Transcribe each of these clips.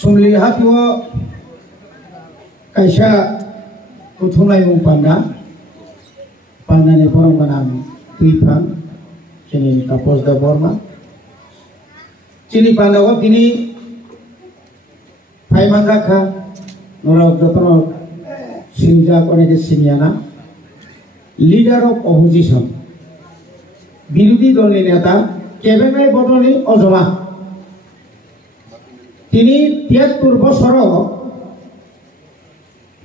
Sumli hatiwa kaisa kutunai panda ni borong manang tuipan kini kapos da borma cini panda wa kini pai mangaka nora jotono sinja kone ke siniana leader of opposition বিরোধী দলের নেতা কেবেবে বদলি অজমা তিনি 73 বছর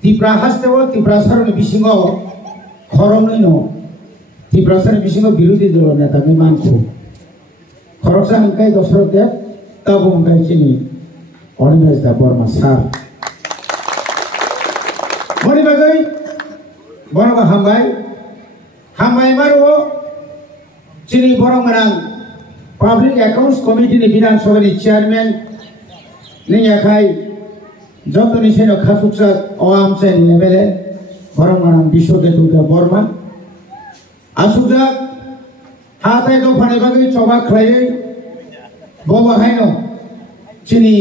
ত্রিপ্রাহাস্তেও ত্রিপ্রাসারণ বিসিংহ খরমনৈন ত্রিপ্রাসারণ বিসিংহ বিরোধী দল নেতা মানকো খরকসা হাঙ্কাই দশরথ দেব তাবো হাঙ্কাই চিনি অনিমেষ দা বর্মা সার মনিবাগৈ বড়বা হামবাই মারো চিনি বড় Manang public accounts committee ni বিধানসভা ni চেয়ারম্যান নিয়াখাই যতনি সেন খাসুকসা ওয়ামসে লেভেলে বড় মানাং বিশ্বকে দুর্গা বর্মা আসুকজা হাতাই তো ফানি বাগৈ চবা খাইয়ে ববা হাইনো চিনি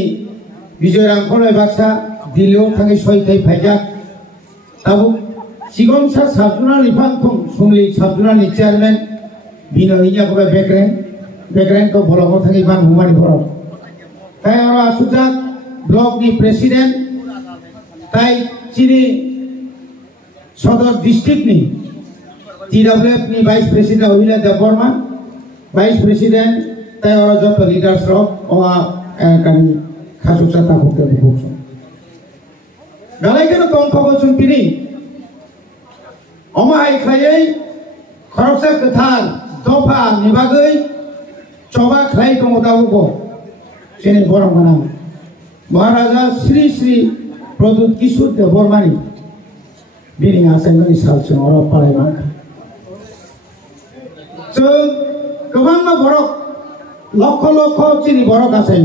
বিজয় রাংখলে বাক্সা দিলেও থাকি সইতাই ফাইজা তাবু সিগমসা সাবজুনা লিফাংথং সুংলি সাবজুনা ni chairman Bino inya ko background ko bolo ko thagi ban humani boro tai ora sujak blok ni president tai chini sodor district ni TWF ni vice president Ohila Deborma vice president tai ora joto leaders rock oa kan khasuk sata ko ke bukso galai ke no tong ko sun pini oma ai khlai khoroksa kathar Topa nibagai coba kelai kamu tahu kok sini borong mana Maharaja Sri Sri Pradut Kishore Debormani bini asal ni salsun orang palai mangka so kemang ma borok lokho sini borok asal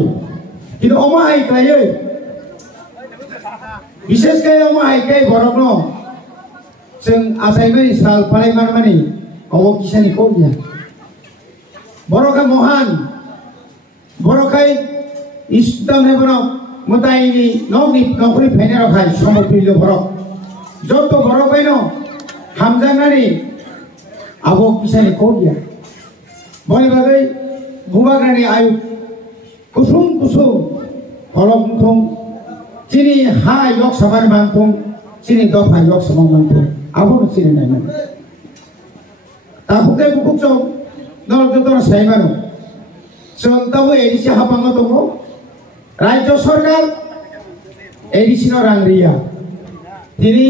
itu oma hai kelai bishes kelai oma hai kelai borok no sing asal ni sal palai mani Kawo kisah ni kau dia. Borokai mohan, borokai istam he borok, mutai ni nokri pener okai somor pilih borok. Joto borokai no, hamzah nari, abo kisah ni kau dia. Bani bagai bubak nari ayu, kusum, kolom tung, cini hai yok sabar bantung, cini dop hai yok sabar bantung, abo cini nai. Tapi kita buku cok, kalau kita orang saya mana, sementara edisi apa nggak tahu, Raja Sorgal edisi orang Ria, jadi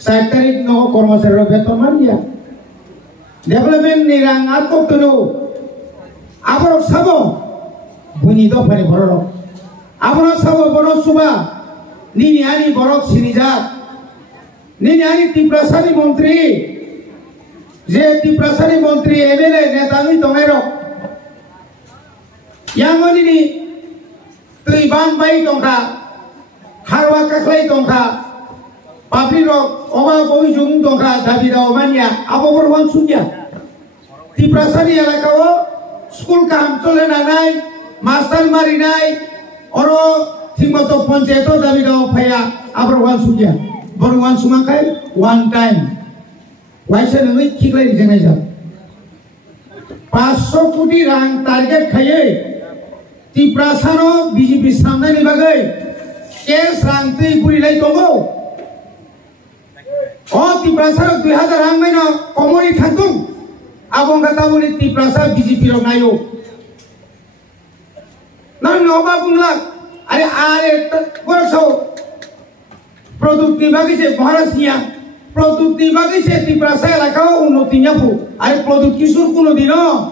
saya tarik no kormasar beton dia, development nirang atau tu, apa sabo, bunyi do pani borok, apa sabo borok suba, nini ani borok sinijat, nini ani Tiprasari Menteri. যে ত্রিপ্রাসারী মন্ত্রী MLA নেতা নই দংনাইরো ইয়াংগনিনি তুই বান by দংখা হারওয়া কাখলাই দংখা public অবা বই zoom দংখা দাবিদা অমানিয়া আববর one Sunniya ত্রিপ্রাসারী এলাকাও school cum চলে না নাই মাস্টার মারি নাই অর ঠিকমতো পঞ্চায়েত দাবিদা ফাইয়া আবর ওয়ান সুনিয়া বর ওয়ান সুমাকাই one time Waisa nengi kiklai di jengai jam. 500 कोटी rang target khaye. Tiprasano BJP samna ni bagai. Kes rang tei puri lai tongo. Oh Tiprasano 2000 rang maino komori khantung. Abong kata buli Tiprasano BJP rong nayo. Nang noba bunglak. Are gorso. Produk bagi se Maharashtra. Produksi bagi saya Tiprasari lakau unotinya bu, ada produk kisur kuno dino,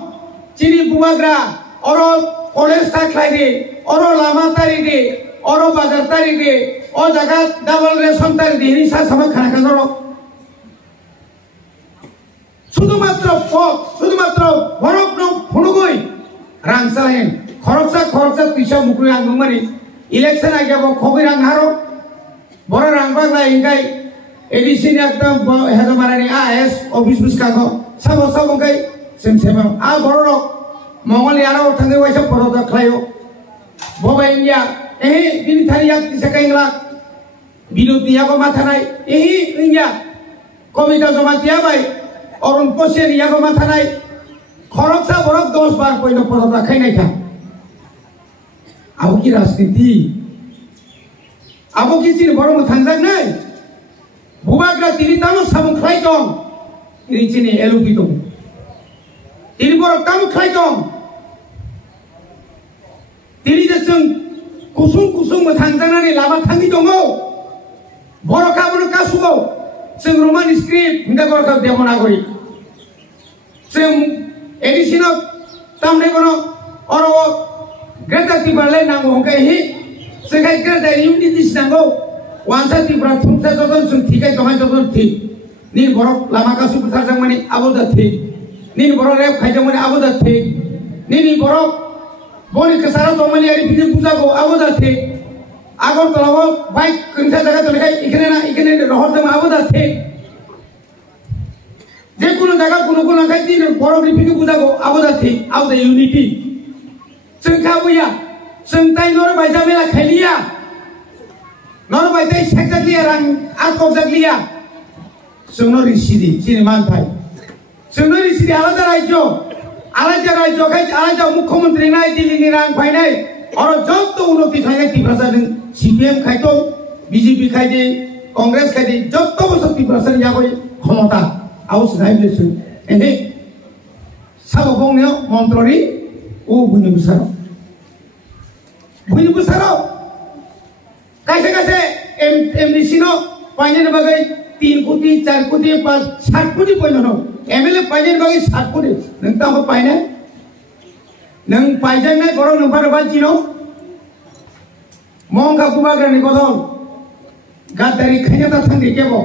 ciri buagra, orang kolej tak lagi, orang lama tari de, orang bazar tari de, orang jaga double reson tari de, ini saya sama kanak orang. Sudah matra borok no punugui, rangsalain, khoroksa tisha mukul yang mumari, election aja bo kopi rang haro, bora rang bang lah ingkai. Edisi ni akta hado marani AS office buskago sabo kai sem borok mongoli ara uthang waisa poroda khlayo boba India bini thariyak tisakaingla binut niyago mathanai inya komita joma tiabai orun posye niyago mathanai khoroksa borok 10 bar poino porota khainai kha abo ki rajniti abo ki sin borok thangjak nai bubagra tini tamo samung khlai dong tini chini elupi dong tini borok tamo khlai dong tini je जों kusung मोथांजानानै Lama थांनि दङ बर'खा बनो कासुगाव जों Raman script हिंगा बर'खा देवनागरि जों एडिशनाव तामने बनो अरो Greta तिबारलाय नांगौ हंखाय हि जोंखाय ग्रेटा इउनिटिस नांगौ वानसा तिब्रा थुमसा जगन जों थिखाय दहाय जगन थि नि बर'ख लामा कासु बुथारजां माने आबोदा थि नि बर'ख रेप खायजां माने आबोदा थि नि बर'ख बनि केसारा दमानि आरि बिजों बुजागौ आबोदा थि आगर तलाव बाइक कंसा जगह तलेखाय इखने रहरजों आबोदा थि जे कुनु जगह कुनु खाय दिन बर'ख रिपिखौ बुजागौ आबोदा थि आबोदा इउनिटि जों खाबैया जों ताइ नर बायजा मेला खायलिया नर बायताय सेकजाकलिया रां आकब जाकलिया जोंनो रिसिदि चिनि मानथाय जोंनो रिसिदि आलादा राज्य खाय आलादा मुख्यमंत्री नाय दिल्ली रां फायनाय और जब तो उन्नति खायनाय तिब्रासाजों सीपीएम खायतो बीजेपी खायदे कांग्रेस खायदे जब तो बसो तिब्रासानि यागय क्षमता आउस नायब्लेसो एने साबोबंनो मन्त्रनि ओ बुनि बुसारो कैसे एमडीसी नो पाइने बगै 3 कोटी 4 कोटी 7 कोटी पयनो एमएलए पाइने बगै 7 कोटी नोंथांबो पाइने नों पाइजानाय बरं नोंफार बाजिनो मंगा बुबाग्रानि बदल गादारि खायना दा थांदि केबो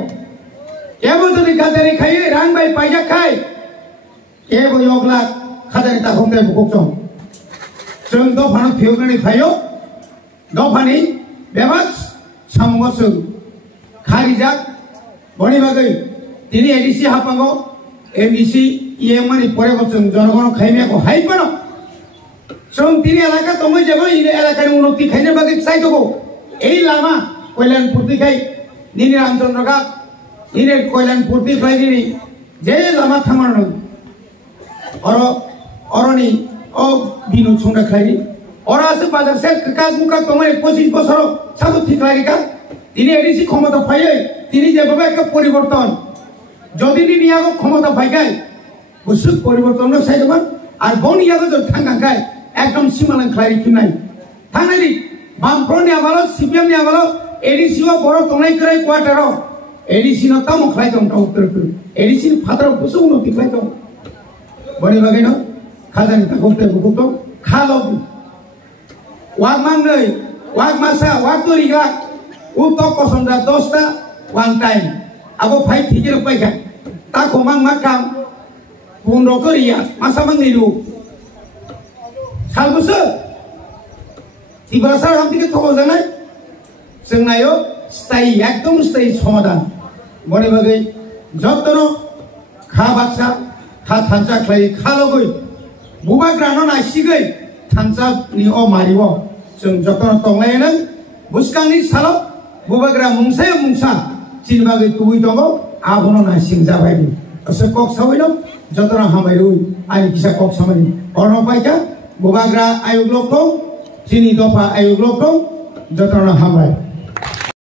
जदि गादारि खायो रां बाय पाइजा खाय केबो योगला खादारि ता हमदे बुकजों जों दफानो फिउनानै फायो दफानि बेबास सामुगसों खारिजाक बनि बागै दिनै एडिसि हापांगो एमडीसी इएमआनि परेबसों जनगण खायमेको हाइपनो जों दिनै एलाका दङै जेबो एलाकानि उन्नति खायनो बागै चाइ दङ এই लामा कल्याणपुरति खाय निनि रामचंद्र घाट निनि कल्याणपुरति खाय निनि जे लामा थांमानो अरनि ओ बिनु संगा खायनि अरासो बाजार से का मुका तमय 25 বছর সাবু ঠিক লাগিকা তিনি এডিসি ক্ষমতা পাইয়ে তিনি যেভাবে একটা পরিবর্তন যদি নিয়াগো ক্ষমতা পাইগায় বুসু পরিবর্তন সাইদমান আর বনিয়াগো জ থাঙ্গাঙ্গায় একদম সীমালাং ক্লারিটি নাই থানারি বামফ্রন্ট আবালো সিপিএম নি আবালো এডিসি ও বড় তনাই করে কোয়ার্টার এডিসি ন তাম খাইতম তা উত্তর করে এডিসি ফাদার বুসু উন্নতি খাইতম বনি বাগেনো খাজানি তা করতে বুকুতো খালো Wag mangnoi, wag masa, wag turiga, utok kosong 10 one time. Abo pai tikir paikan. Tako mang makam, pundo korea, masa mangiru. Salbusu, tibrasar hamti ke toko janai. Sengayo stay, ekdom stay somadan. Boni bagai, jottono kha baksa, kha thansa klai kha logoi. Buba grano nasigai. थांजा नि ओ मारिवो जों जतन तंलायनो बुसकांनि सालो बुबाग्रा मुंसा चिनबागै तुइ दङ आबनो नासिं जाबायनि असे कक सावैनो जतन हामायरु आनि किसा कक सामानि अरनो पाइका बुबाग्रा आयुग्लकौ चिनि दफा आयुग्लकौ जतन हामाय